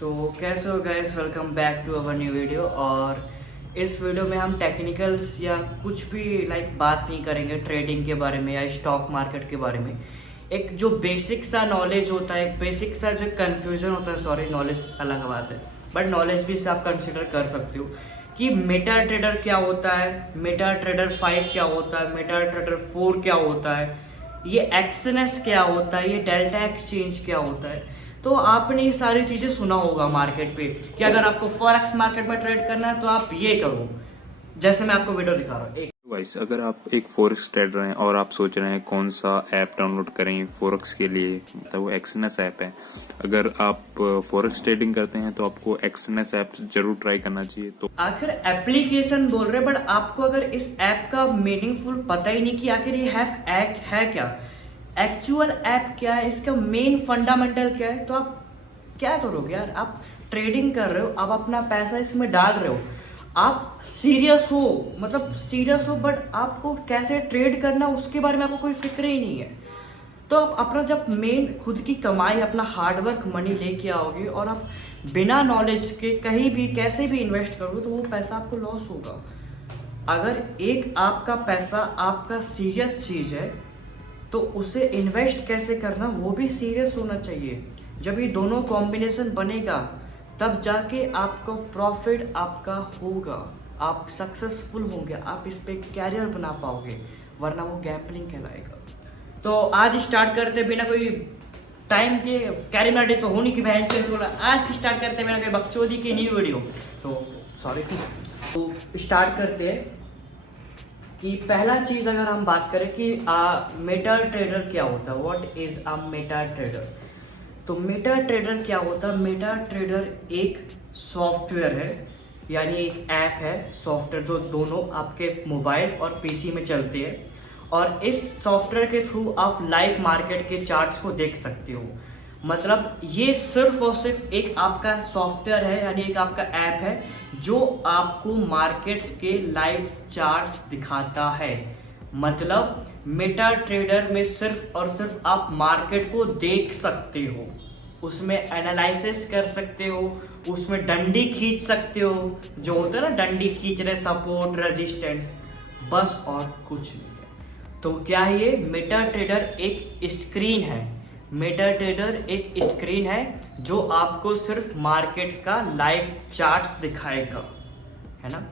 तो कैसे हो guys, welcome back to our new video. और इस वीडियो में हम टेक्निकल्स या कुछ भी बात नहीं करेंगे ट्रेडिंग के बारे में या स्टॉक मार्केट के बारे में। एक जो बेसिक सा नॉलेज होता है, एक बेसिक सा जो कन्फ्यूजन होता है, सॉरी नॉलेज अलग बात है बट नॉलेज भी से आप कंसिडर कर सकते हो कि मेटा ट्रेडर क्या होता है, मेटा ट्रेडर 5 क्या होता है, मेटा ट्रेडर 4 क्या होता है, ये एक्सएनएस क्या होता है, ये डेल्टा एक्सचेंज क्या होता है। तो आपने ये सारी चीज़ें सुना होगा मार्केट पे कि अगर आपको फॉरेक्स मार्केट में ट्रेड करना है तो आप ये करो, जैसे मैं आपको वीडियो दिखा रहा हूँ। वाइस अगर आप एक फॉरेक्स ट्रेडर हैं और आप सोच रहे हैं कौन सा ऐप डाउनलोड करें फॉरेक्स के लिए, मतलब वो एक्सएनएस ऐप है। अगर आप फॉरेक्स ट्रेडिंग करते हैं तो आपको एक्सएनएस ऐप जरूर ट्राई करना चाहिए। तो आखिर एप्लीकेशन बोल रहे हैं बट आपको अगर इस ऐप का मीनिंगफुल पता ही नहीं कि आखिर ये ऐप है क्या, एक्चुअल ऐप क्या है, इसका मेन फंडामेंटल क्या है, तो आप क्या करोगे यार। आप ट्रेडिंग कर रहे हो, आप अपना पैसा इसमें डाल रहे हो, आप सीरियस हो, मतलब सीरियस हो, बट आपको कैसे ट्रेड करना उसके बारे में आपको कोई फिक्र ही नहीं है। तो आप अपना जब मेन खुद की कमाई, अपना हार्डवर्क मनी लेके आओगे और आप बिना नॉलेज के कहीं भी कैसे भी इन्वेस्ट करोगे तो वो पैसा आपको लॉस होगा। अगर एक आपका पैसा आपका सीरियस चीज़ है तो उसे इन्वेस्ट कैसे करना वो भी सीरियस होना चाहिए। जब ये दोनों कॉम्बिनेशन बनेगा तब जाके आपको प्रॉफिट आपका होगा, आप सक्सेसफुल होंगे, आप इस पे कैरियर बना पाओगे, वरना वो गैम्बलिंग कहलाएगा। तो आज स्टार्ट करते बिना कोई टाइम के कैरी नाटे तो होनी की बहन से बोला, आज स्टार्ट करते बिना कोई बकचोदी की न्यू वीडियो। तो सॉरी, तो स्टार्ट करते हैं कि पहला चीज़ अगर हम बात करें कि मेटा ट्रेडर क्या होता है, what is a Meta trader. तो मेटा ट्रेडर क्या होता है, मेटा ट्रेडर एक सॉफ्टवेयर है, यानी एक ऐप है, सॉफ्टवेयर जो दोनों आपके मोबाइल और पीसी में चलते हैं। और इस सॉफ्टवेयर के थ्रू आप लाइव मार्केट के चार्ट्स को देख सकते हो। मतलब ये सिर्फ और सिर्फ एक आपका सॉफ्टवेयर है, यानी एक आपका ऐप है जो आपको मार्केट के लाइव चार्ट्स दिखाता है। मतलब मेटा ट्रेडर में सिर्फ और सिर्फ आप मार्केट को देख सकते हो, उसमें एनालिसिस कर सकते हो, उसमें डंडी खींच सकते हो, जो होता है ना डंडी खींच रहे, सपोर्ट रेजिस्टेंस, बस और कुछ नहीं है। तो क्या है ये मेटा ट्रेडर एक स्क्रीन है, मेटा ट्रेडर एक स्क्रीन है जो आपको सिर्फ मार्केट का लाइव चार्ट्स दिखाएगा, है ना।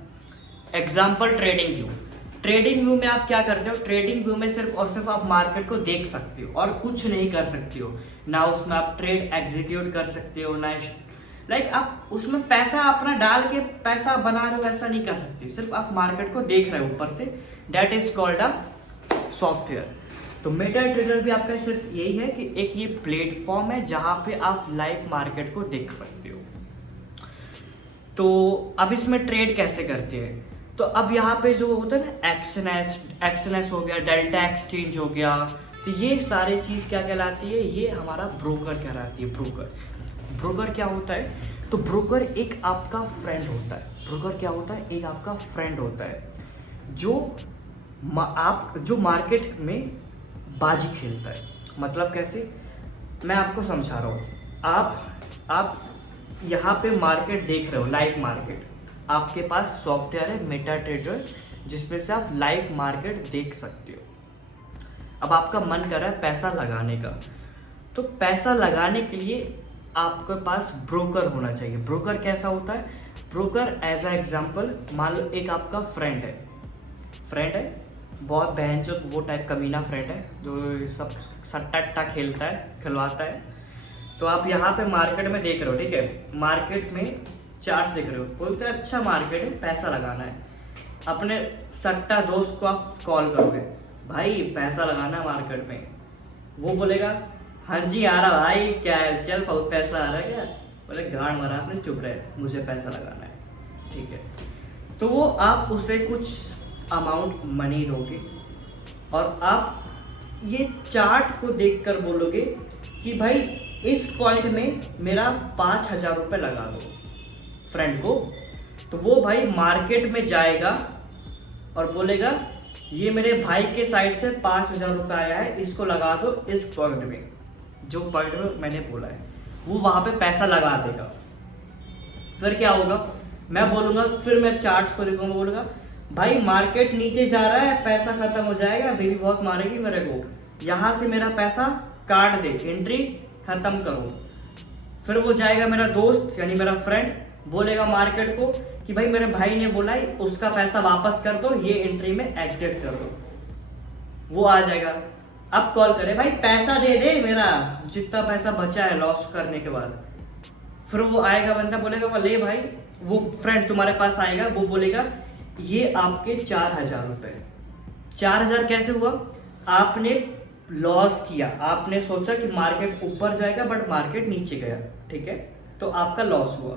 Example trading view, trading view में आप क्या करते हो, ट्रेडिंग व्यू में सिर्फ और सिर्फ आप मार्केट को देख सकते हो और कुछ नहीं कर सकते हो। ना उसमें आप ट्रेड एग्जीक्यूट कर सकते हो, ना आप उसमें पैसा अपना डाल के पैसा बना रहे हो, ऐसा नहीं कर सकते। सिर्फ आप मार्केट को देख रहे हो ऊपर से, that is called a software. तो मेटा ट्रेडर भी आपका सिर्फ यही है कि एक ये प्लेटफॉर्म है जहां पे आप लाइव मार्केट को देख सकते हो। तो अब इसमें ट्रेड कैसे करते हैं, तो अब यहाँ पे जो होता है ना एक्सएनएस हो गया, डेल्टा एक्सचेंज हो गया, तो ये सारी चीज़ क्या कहलाती है, ये हमारा ब्रोकर कहलाती है। ब्रोकर क्या होता है, तो ब्रोकर एक आपका फ्रेंड होता है। ब्रोकर क्या होता है, एक आपका फ्रेंड होता है जो मार्केट में बाजी खेलता है। मतलब कैसे, मैं आपको समझा रहा हूँ। आप यहाँ पे मार्केट देख रहे हो, लाइव मार्केट, आपके पास सॉफ्टवेयर है मेटा ट्रेडर जिसमें से आप लाइव मार्केट देख सकते हो। अब आपका मन कर रहा है पैसा लगाने का, तो पैसा लगाने के लिए आपके पास ब्रोकर होना चाहिए। ब्रोकर कैसा होता है, ब्रोकर एज अ एग्जांपल मान लो एक आपका फ्रेंड है, बहुत बहनचोद वो टाइप कमीना फ्रेंड है जो सब सट्टा खेलता है, खिलवाता है। तो आप यहाँ पे मार्केट में देख रहे हो, ठीक है, मार्केट में चार्ट देख रहे हो, बोलते हैं अच्छा मार्केट है, पैसा लगाना है। अपने सट्टा दोस्त को आप कॉल करोगे, भाई पैसा लगाना है मार्केट में, वो बोलेगा हाँ जी आ रहा भाई, क्या है, चल बहुत पैसा आ रहा है क्या, बोले गांड मारा आपने, चुप रहे, मुझे पैसा लगाना है, ठीक है। तो वो आप उसे कुछ अमाउंट मनी दोगे और आप ये चार्ट को देखकर बोलोगे कि भाई इस पॉइंट में मेरा 5,000 रुपये लगा दो फ्रेंड को। तो वो भाई मार्केट में जाएगा और बोलेगा ये मेरे भाई के साइड से 5,000 रुपये आया है, इसको लगा दो इस पॉइंट में, जो पॉइंट में मैंने बोला है। वो वहाँ पे पैसा लगा देगा, फिर क्या होगा, मैं बोलूँगा, फिर मैं चार्ट्स को देखूंगा, बोलूँगा भाई मार्केट नीचे जा रहा है, पैसा खत्म हो जाएगा, बेबी बहुत मारेगी मेरे को, यहाँ से मेरा पैसा काट दे, एंट्री खत्म करो। फिर वो जाएगा मेरा दोस्त यानी मेरा फ्रेंड, बोलेगा मार्केट को कि भाई मेरे भाई ने बोला है उसका पैसा वापस कर दो, ये एंट्री में एग्जिट कर दो। वो आ जाएगा, अब कॉल करे भाई पैसा दे दे मेरा, जितना पैसा बचा है लॉस करने के बाद। फिर वो आएगा बंदा, बोलेगा ले भाई, वो फ्रेंड तुम्हारे पास आएगा, वो बोलेगा ये आपके 4,000 रुपए। 4,000 कैसे हुआ, आपने लॉस किया, आपने सोचा कि मार्केट ऊपर जाएगा बट मार्केट नीचे गया, ठीक है, तो आपका लॉस हुआ।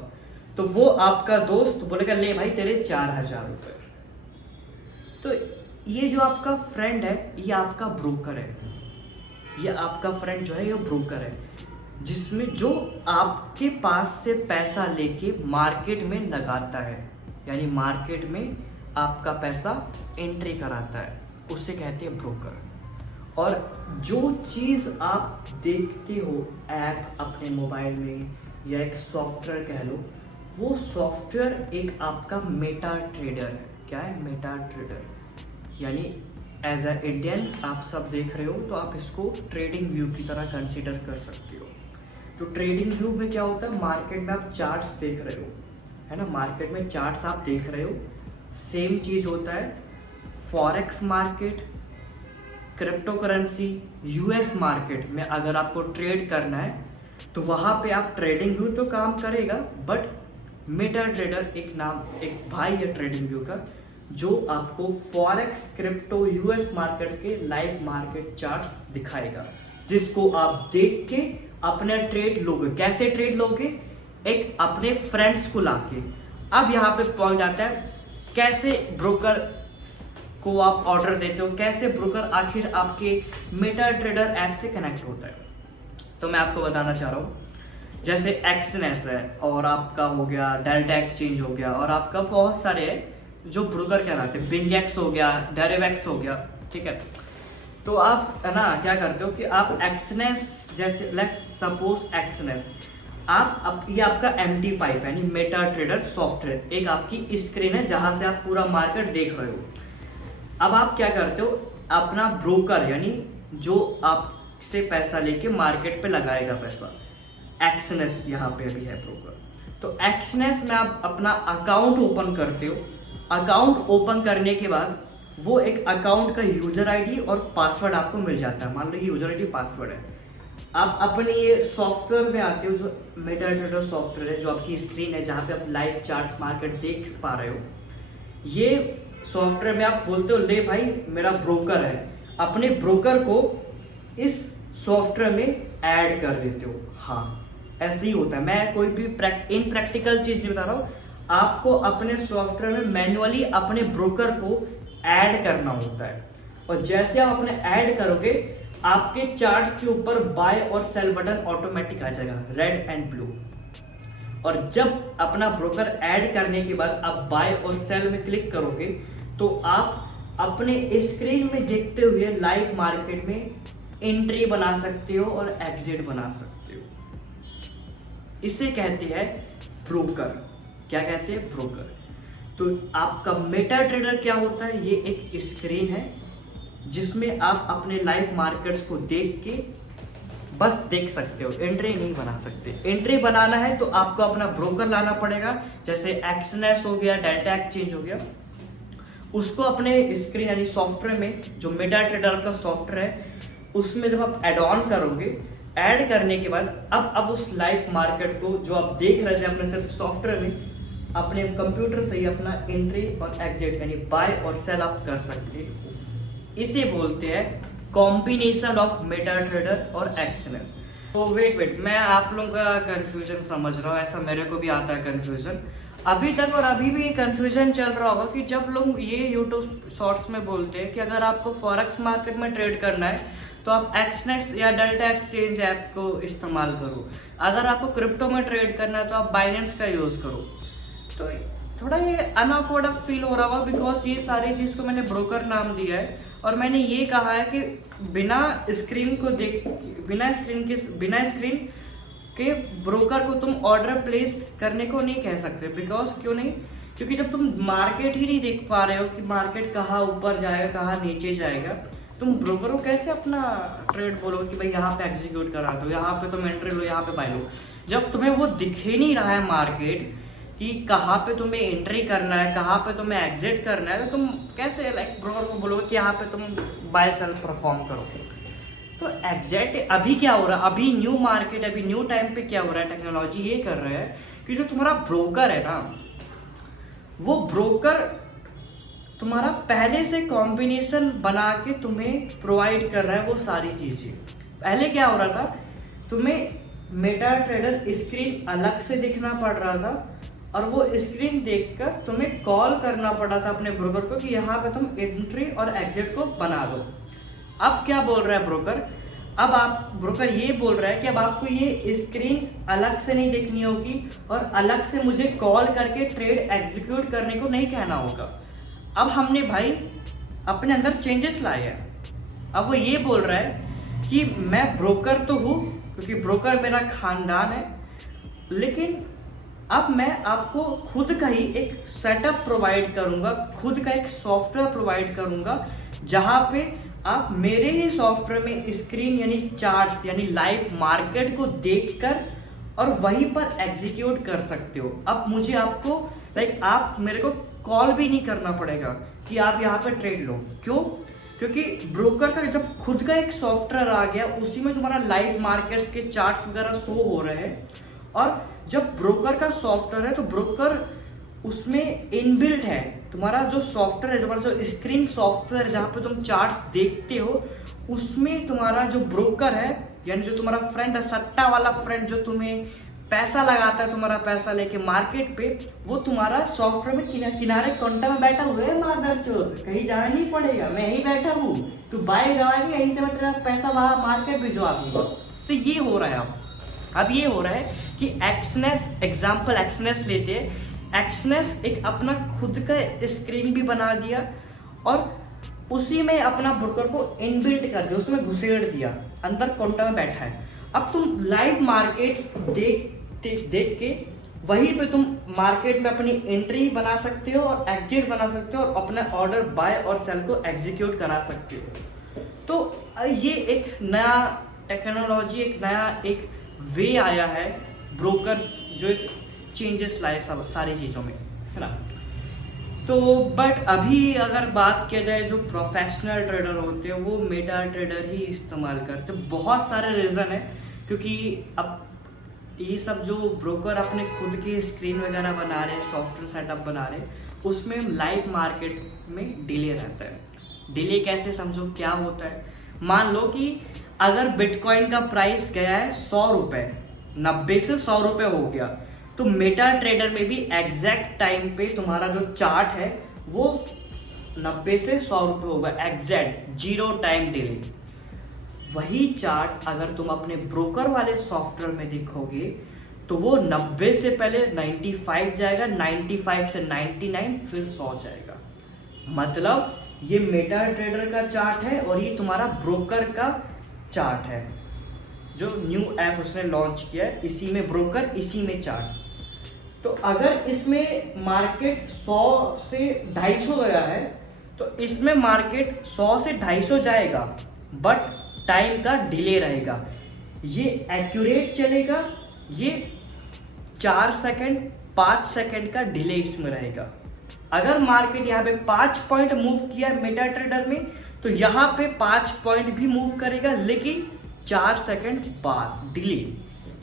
तो वो आपका दोस्त बोलेगा ले भाई तेरे 4,000 रुपए। तो ये जो आपका फ्रेंड है ये आपका ब्रोकर है, ये आपका फ्रेंड जो है ये ब्रोकर है, जिसमें जो आपके पास से पैसा लेके मार्केट में लगाता है, यानी मार्केट में आपका पैसा एंट्री कराता है, उसे कहते हैं ब्रोकर। और जो चीज़ आप देखते हो ऐप अपने मोबाइल में या एक सॉफ्टवेयर कह लो, वो सॉफ्टवेयर एक आपका मेटा ट्रेडर है। क्या है मेटा ट्रेडर, यानी एज अ इंडियन आप सब देख रहे हो तो आप इसको ट्रेडिंग व्यू की तरह कंसीडर कर सकते हो। तो ट्रेडिंग व्यू में क्या होता है, मार्केट में आप चार्ट्स देख रहे हो, है ना, मार्केट में चार्ट्स आप देख रहे हो, सेम चीज़ होता है forex market, crypto currency, US market में अगर आपको ट्रेड करना है तो वहाँ पे आप ट्रेडिंग व्यू तो काम करेगा, बट मेटा ट्रेडर एक नाम, एक भाई है ट्रेडिंग व्यू का, जो आपको फॉरेक्स, क्रिप्टो, यूएस मार्केट के लाइव मार्केट चार्ट्स दिखाएगा, जिसको आप देख के अपना ट्रेड लोगे। कैसे ट्रेड लोगे, एक अपने फ्रेंड्स को लाके। अब यहाँ पे पॉइंट आता है, कैसे ब्रोकर को आप ऑर्डर देते हो, कैसे ब्रोकर आखिर आपके मेटा ट्रेडर ऐप से कनेक्ट होता है। तो मैं आपको बताना चाह रहा हूँ, जैसे एक्सनेस है और आपका हो गया डेल्टा एक्सचेंज हो गया, और आपका बहुत सारे है जो ब्रोकर कहलाते हैं, बिंगेक्स हो गया, डेरिवेक्स हो गया, ठीक है। तो आप है ना क्या करते हो कि आप एक्सनेस, जैसे लेट्स सपोज एक्सनेस, आप ये आपका MT5 यानी मेटा ट्रेडर सॉफ्टवेयर, एक आपकी स्क्रीन है जहां से आप पूरा मार्केट देख रहे हो। अब आप क्या करते हो, अपना ब्रोकर यानी जो आपसे पैसा लेके मार्केट पे लगाएगा पैसा, एक्सनेस यहाँ पे भी है ब्रोकर। तो एक्सनेस में आप अपना अकाउंट ओपन करते हो। अकाउंट ओपन करने के बाद वो एक अकाउंट का यूजर आईडी और पासवर्ड आपको मिल जाता है। मान लो ये यूजर आईडी पासवर्ड है। आप अपने ये सॉफ्टवेयर में आते हो, जो मेटा ट्रेडर सॉफ्टवेयर है, जो आपकी स्क्रीन है जहाँ पे आप लाइव चार्ट मार्केट देख पा रहे हो, ये सॉफ्टवेयर में आप बोलते हो ले भाई मेरा ब्रोकर है, अपने ब्रोकर को इस सॉफ्टवेयर में ऐड कर देते हो। हाँ, ऐसे ही होता है। मैं कोई भी इनप्रैक्टिकल चीज़ नहीं बता रहा हूँ, आपको अपने सॉफ्टवेयर में मैन्युअली अपने ब्रोकर को ऐड करना होता है। और जैसे आप अपने ऐड करोगे, आपके चार्ट्स के ऊपर बाय और सेल बटन ऑटोमेटिक आ जाएगा, रेड एंड ब्लू। और जब अपना ब्रोकर ऐड करने के बाद आप बाय और सेल में क्लिक करोगे तो आप अपने स्क्रीन में देखते हुए लाइव मार्केट में एंट्री बना सकते हो और एग्जिट बना सकते हो। इसे कहते हैं ब्रोकर। क्या कहते हैं? ब्रोकर। तो आपका मेटा ट्रेडर क्या होता है? ये एक स्क्रीन है जिसमें आप अपने लाइव मार्केट्स को देख के बस देख सकते हो, एंट्री नहीं बना सकते। एंट्री बनाना है तो आपको अपना ब्रोकर लाना पड़ेगा, जैसे एक्सनेस हो गया, डेल्टा एक्सचेंज हो गया। उसको अपने स्क्रीन यानी सॉफ्टवेयर में, जो मेटा ट्रेडर का सॉफ्टवेयर है, उसमें जब आप एड ऑन करोगे, ऐड करने के बाद अब उस लाइव मार्केट को जो आप देख रहे थे अपने सिर्फ सॉफ्टवेयर में, अपने कंप्यूटर से ही अपना एंट्री और एग्जिट यानी बाय और सेल आप कर सकते हो। इसे बोलते हैं कॉम्बिनेशन ऑफ मेटा ट्रेडर और एक्सनेस। तो वेट मैं आप लोगों का कंफ्यूजन समझ रहा हूँ, ऐसा मेरे को भी आता है कंफ्यूजन अभी तक, और अभी भी ये कंफ्यूजन चल रहा होगा कि जब लोग ये यूट्यूब शॉर्ट्स में बोलते हैं कि अगर आपको फॉरेक्स मार्केट में ट्रेड करना है तो आप एक्सनेस या डेल्टा एक्सचेंज ऐप को इस्तेमाल करो, अगर आपको क्रिप्टो में ट्रेड करना है तो आप बाइनेंस का यूज़ करो। तो थोड़ा ये अनऑकवर्ड फील हो रहा होगा, बिकॉज ये सारी चीज़ को मैंने ब्रोकर नाम दिया है और मैंने ये कहा है कि बिना स्क्रीन कि ब्रोकर को तुम ऑर्डर प्लेस करने को नहीं कह सकते। बिकॉज क्यों नहीं? क्योंकि जब तुम मार्केट ही नहीं देख पा रहे हो कि मार्केट कहाँ ऊपर जाएगा कहाँ नीचे जाएगा, तुम ब्रोकर को कैसे अपना ट्रेड बोलो कि भाई यहाँ पे एग्जीक्यूट करा दो, यहाँ पे तुम एंट्री लो, यहाँ पे बाय लो, जब तुम्हें वो दिख ही नहीं रहा है मार्केट कि कहाँ पे तुम्हें एंट्री करना है, कहाँ पे तुम्हें एग्जिट करना है, तो तुम कैसे लाइक ब्रोकर को बोलोगे कि यहाँ पे तुम बाय सेल परफॉर्म करो। तो एग्जैक्ट अभी क्या हो रहा है, अभी न्यू मार्केट, अभी न्यू टाइम पे क्या हो रहा है, टेक्नोलॉजी ये कर रहा है कि जो तुम्हारा ब्रोकर है ना, वो ब्रोकर तुम्हारा पहले से कॉम्बिनेशन बना के तुम्हें प्रोवाइड कर रहा है वो सारी चीज़ें। पहले क्या हो रहा था, तुम्हें मेटा ट्रेडर स्क्रीन अलग से दिखना पड़ रहा था और वो स्क्रीन देखकर तुम्हें कॉल करना पड़ा था अपने ब्रोकर को कि यहाँ पे तुम एंट्री और एग्जिट को बना दो। अब क्या बोल रहा है ब्रोकर, ब्रोकर ये बोल रहा है कि अब आपको ये स्क्रीन अलग से नहीं देखनी होगी और अलग से मुझे कॉल करके ट्रेड एग्जीक्यूट करने को नहीं कहना होगा। अब हमने भाई अपने अंदर चेंजेस लाए हैं। अब वो ये बोल रहा है कि मैं ब्रोकर तो हूँ क्योंकि ब्रोकर मेरा खानदान है, लेकिन अब मैं आपको खुद का ही एक सेटअप प्रोवाइड करूंगा, खुद का एक सॉफ्टवेयर प्रोवाइड करूंगा जहां पे आप मेरे ही सॉफ्टवेयर में स्क्रीन यानी चार्ट्स यानी लाइव मार्केट को देखकर और वहीं पर एग्जीक्यूट कर सकते हो। अब मुझे आपको आप मेरे को कॉल भी नहीं करना पड़ेगा कि आप यहाँ पे ट्रेड लो। क्यों? क्योंकि ब्रोकर का जब खुद का एक सॉफ्टवेयर आ गया, उसी में तुम्हारा लाइव मार्केट्स के चार्ट्स वगैरह शो हो रहे हैं। और जब ब्रोकर का सॉफ्टवेयर है तो ब्रोकर उसमें इनबिल्ट है, तुम्हारा जो सॉफ्टवेयर है, तुम्हारा जो स्क्रीन सॉफ्टवेयर जहाँ पे तुम चार्ट्स देखते हो, उसमें तुम्हारा जो ब्रोकर है यानी जो तुम्हारा फ्रेंड है, सट्टा वाला फ्रेंड जो तुम्हें पैसा लगाता है, तुम्हारा पैसा लेके मार्केट पे, वो तुम्हारा सॉफ्टवेयर में किनारे काउंटर में बैठा हुआ है। मादरचोद, कहीं जाना नहीं पड़ेगा, मैं यहीं बैठा हूँ, तू बाय गवाएगी, यहीं से मैं तेरा पैसा वहाँ मार्केट भिजवा दूंगा। तो ये हो रहा है अब ये हो रहा है कि एक्सनेस, एग्जाम्पल एक्सनेस लेते हैं। एक्सनेस एक अपना खुद का स्क्रीन भी बना दिया और उसी में अपना ब्रोकर को इनबिल्ट कर दिया, उसमें घुसेड़ दिया, अंदर काउंटर में बैठा है। अब तुम लाइव मार्केट देख के वहीं पे तुम मार्केट में अपनी एंट्री बना सकते हो और एग्जिट बना सकते हो और अपना ऑर्डर बाय और सेल को एग्जीक्यूट करा सकते हो। तो ये एक नया टेक्नोलॉजी, एक नया एक वे आया है, ब्रोकर्स जो एक चेंजेस लाए सब सारी चीज़ों में, है ना। तो बट अभी अगर बात किया जाए, जो प्रोफेशनल ट्रेडर होते हैं वो मेटा ट्रेडर ही इस्तेमाल करते हैं। बहुत सारे रीज़न है, क्योंकि अब ये सब जो ब्रोकर अपने खुद के स्क्रीन वगैरह बना रहे हैं, सॉफ्टवेयर सेटअप बना रहे हैं, उसमें लाइव मार्केट में डिले रहता है। डिले कैसे समझो, क्या होता है, मान लो कि अगर बिटकॉइन का प्राइस गया है 100 रुपये, 90 से 100 रुपये हो गया, तो मेटा ट्रेडर में भी एग्जैक्ट टाइम पे तुम्हारा जो चार्ट है वो 90 से 100 रुपये होगा, एग्जैक्ट 0 टाइम डिले। वही चार्ट अगर तुम अपने ब्रोकर वाले सॉफ्टवेयर में देखोगे तो वो 90 से पहले 95 जाएगा, 95 से 99, फिर 100 जाएगा। मतलब ये मेटा ट्रेडर का चार्ट है और ये तुम्हारा ब्रोकर का चार्ट है, जो न्यू ऐप उसने लॉन्च किया है, इसी में ब्रोकर, इसी में चार्ट। तो अगर इसमें मार्केट 100 से 250 गया है तो इसमें मार्केट 100 से 250 जाएगा, बट टाइम का डिले रहेगा। ये एक्यूरेट चलेगा, ये 4 सेकंड 5 सेकंड का डिले इसमें रहेगा। अगर मार्केट यहाँ पे 5 पॉइंट मूव किया मेटा ट्रेडर में तो यहाँ पे 5 पॉइंट भी मूव करेगा, लेकिन 4 सेकंड बाद डिले,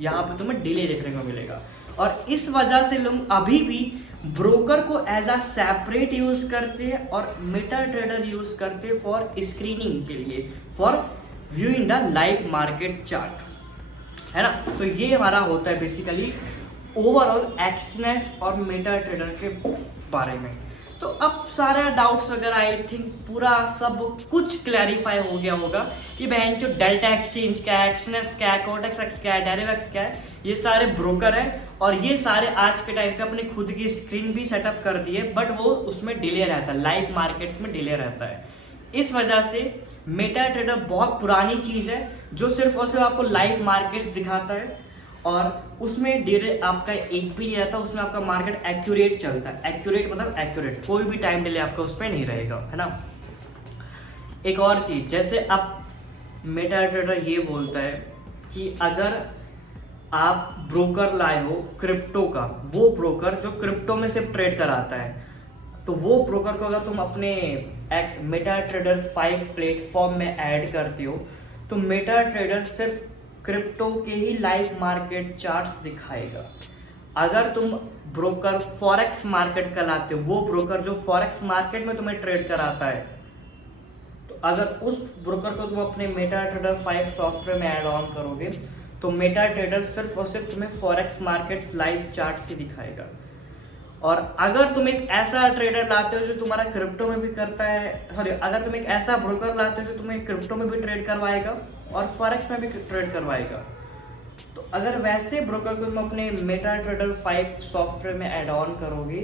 यहाँ पे तुम्हें डिले देखने को मिलेगा। और इस वजह से लोग अभी भी ब्रोकर को एज अ सेपरेट यूज करते हैं और मेटा ट्रेडर यूज करते हैं फॉर स्क्रीनिंग के लिए, for viewing the live market chart, है ना। तो ये हमारा होता है बेसिकली ओवरऑल एक्सनेस और मेटा ट्रेडर के बारे में। तो अब सारे डाउट्स वगैरह आई थिंक पूरा सब कुछ क्लैरिफाई हो गया होगा कि बहन जो डेल्टा एक्सचेंज क्या है, एक्सनेस क्या है, कोटेक्स एक्स क्या है, डेरिवेक्स क्या है, ये सारे ब्रोकर हैं और ये सारे आज के टाइम पे अपने खुद की स्क्रीन भी सेटअप कर दिए, बट वो उसमें डिले रहता है, लाइव मार्केट्स में डिले रहता है। इस वजह से मेटा ट्रेडर बहुत पुरानी चीज़ है जो सिर्फ और सिर्फ आपको लाइव मार्केट्स दिखाता है और उसमें डिले आपका एक भी नहीं रहता, उसमें आपका मार्केट एक्यूरेट चलता है। एक्यूरेट मतलब एक्यूरेट, कोई भी टाइम डिले आपका उस पर नहीं रहेगा, है ना। एक और चीज़, जैसे आप मेटा ट्रेडर ये बोलता है कि अगर आप ब्रोकर लाए हो क्रिप्टो का, वो ब्रोकर जो क्रिप्टो में सिर्फ ट्रेड कराता है, तो वो ब्रोकर को अगर तुम अपने एक मेटा ट्रेडर 5 प्लेटफॉर्म में ऐड करते हो, तो मेटा ट्रेडर सिर्फ क्रिप्टो के ही लाइव मार्केट चार्ट्स दिखाएगा। अगर तुम ब्रोकर फॉरेक्स मार्केट का लाते हो, वो ब्रोकर जो फॉरेक्स मार्केट में तुम्हें ट्रेड कराता है, तो अगर उस ब्रोकर को तुम अपने मेटा ट्रेडर 5 सॉफ्टवेयर में ऐड ऑन करोगे, तो मेटा ट्रेडर सिर्फ और सिर्फ तुम्हें फॉरेक्स मार्केट लाइव चार्ट से दिखाएगा। और अगर तुम एक ऐसा ट्रेडर लाते हो जो तुम्हारा क्रिप्टो में भी करता है, सॉरी, अगर तुम एक ऐसा ब्रोकर लाते हो जो तुम्हें क्रिप्टो में भी ट्रेड करवाएगा और फॉरेक्स में भी ट्रेड करवाएगा, तो अगर वैसे ब्रोकर को तुम अपने मेटा ट्रेडर 5 सॉफ्टवेयर में ऐड ऑन करोगे,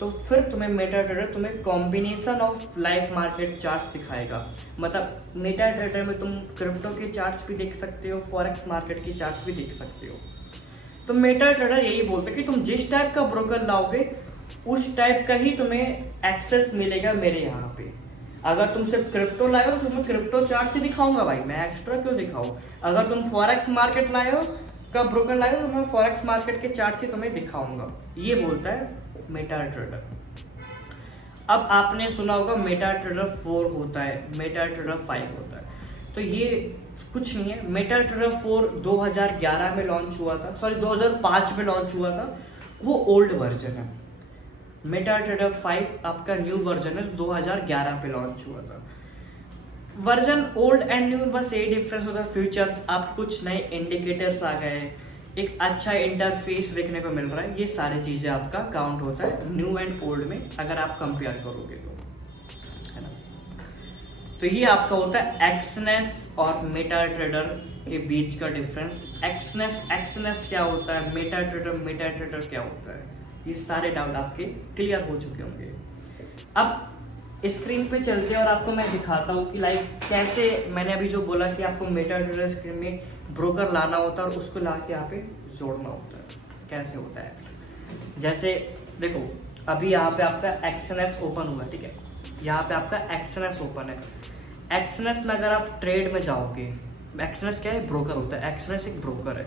तो फिर तुम्हें मेटा ट्रेडर तुम्हें combination of live market charts दिखाएगा। मतलब मेटा ट्रेडर में तुम क्रिप्टो के चार्ट्स भी देख सकते हो, फॉरेक्स मार्केट के चार्ट्स भी देख सकते हो। तो मेटा ट्रेडर यही बोलते हैं कि तुम जिस टाइप का ब्रोकर लाओगे उस टाइप का ही तुम्हें एक्सेस मिलेगा मेरे यहाँ पे। अगर तुम सिर्फ क्रिप्टो लाए हो तो तुम्हें क्रिप्टो चार्ट ही दिखाऊंगा भाई, मैं एक्स्ट्रा क्यों दिखाऊँ। अगर तुम फॉरेक्स मार्केट लाए हो का ब्रोकर लाए हो तो मैं फॉरेक्स मार्केट के चार्ट ही तुम्हें दिखाऊंगा, ये बोलता है मेटा ट्रेडर। अब आपने सुना होगा मेटा ट्रेडर 4 होता है, मेटा ट्रेडर 5 होता है, तो ये कुछ नहीं है। मेटा ट्रेडर 4 2011 में लॉन्च हुआ था, सॉरी 2005 में लॉन्च हुआ था, वो ओल्ड वर्जन है। मेटा ट्रेडर 5 आपका न्यू वर्जन है, 2011 पे लॉन्च हुआ था। Version old and new bus यही डिफरेंस होता है, फीचर्स आप कुछ नए इंडिकेटर्स आ गए, एक अच्छा इंटरफेस देखने को मिल रहा है, ये सारी चीज़ें आपका काउंट होता है न्यू एंड ओल्ड में अगर आप कंपेयर करोगे तो, है ना। तो ये आपका होता है एक्सनेस और मेटा ट्रेडर के बीच का डिफरेंस। एक्सनेस क्या होता है, मेटा ट्रेडर क्या होता है, ये सारे डाउट आपके क्लियर हो चुके होंगे। अब स्क्रीन पे चलते हैं और आपको मैं दिखाता हूँ कि लाइक कैसे मैंने अभी जो बोला कि आपको मेटा ट्रेडर स्क्रीन में ब्रोकर लाना होता है और उसको ला के यहाँ पे जोड़ना होता है, कैसे होता है। जैसे देखो अभी यहाँ पे आपका एक्सएनएस ओपन हुआ, ठीक है, यहाँ पे आपका एक्सएनएस ओपन है। एक्सएनएस में अगर आप ट्रेड में जाओगे, एक्सएनएस क्या है, ब्रोकर होता है, एक्सएनएस एक ब्रोकर है।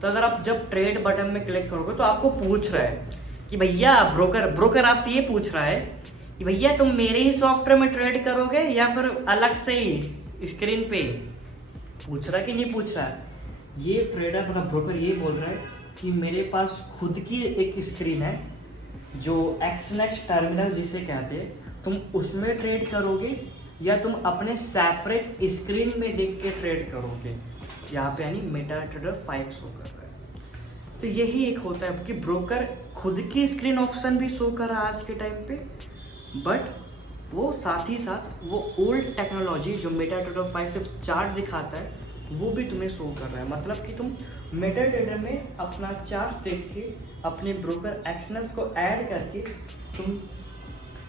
तो अगर आप जब ट्रेड बटन में क्लिक करोगे तो आपको पूछ रहा है कि भैया ब्रोकर आपसे ये पूछ रहा है कि भैया तुम मेरे ही सॉफ्टवेयर में ट्रेड करोगे या फिर अलग से ही स्क्रीन पे, पूछ रहा है कि नहीं पूछ रहा है। ये ट्रेडर मतलब ब्रोकर ये बोल रहा है कि मेरे पास खुद की एक स्क्रीन है जो एक्सएनएस टर्मिनल जिसे कहते हैं, तुम उसमें ट्रेड करोगे या तुम अपने सेपरेट स्क्रीन में देख के ट्रेड करोगे। यहाँ पे यानी मेटा ट्रेडर 5 शो कर रहा है। तो यही एक होता है कि ब्रोकर खुद की स्क्रीन ऑप्शन भी शो कर रहा है आज के टाइम पे, बट वो साथ ही साथ वो ओल्ड टेक्नोलॉजी जो मेटा ट्रेडर 5 सिर्फ चार्ट दिखाता है वो भी तुम्हें शो कर रहा है। मतलब कि तुम मेटा ट्रेडर में अपना चार्ट देख के अपने ब्रोकर एक्सएनएस को ऐड करके तुम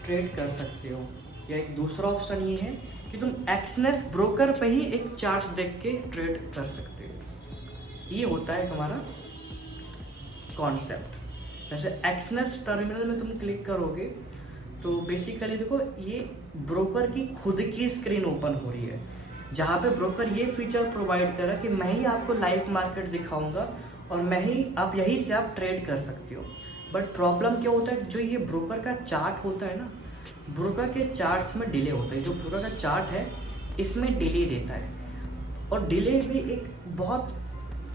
ट्रेड कर सकते हो। या एक दूसरा ऑप्शन ये है कि तुम एक्सएनएस ब्रोकर पे ही एक चार्ट देख के ट्रेड कर सकते हो। ये होता है तुम्हारा कॉन्सेप्ट। जैसे एक्सएनएस टर्मिनल में तुम क्लिक करोगे तो बेसिकली देखो ये ब्रोकर की खुद की स्क्रीन ओपन हो रही है, जहाँ पे ब्रोकर ये फीचर प्रोवाइड कर रहा है कि मैं ही आपको लाइव मार्केट दिखाऊंगा और मैं ही आप यहीं से आप ट्रेड कर सकते हो। बट प्रॉब्लम क्या होता है, जो ये ब्रोकर का चार्ट होता है ना, ब्रोकर के चार्ट्स में डिले होता है। जो ब्रोकर का चार्ट है इसमें डिले देता है, और डिले भी एक बहुत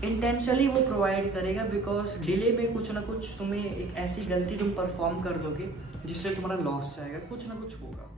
इंटेंशनली वो प्रोवाइड करेगा, बिकॉज डिले में कुछ ना कुछ तुम्हें एक ऐसी गलती तुम परफॉर्म कर दोगे जिससे तुम्हारा लॉस जाएगा, कुछ ना कुछ होगा।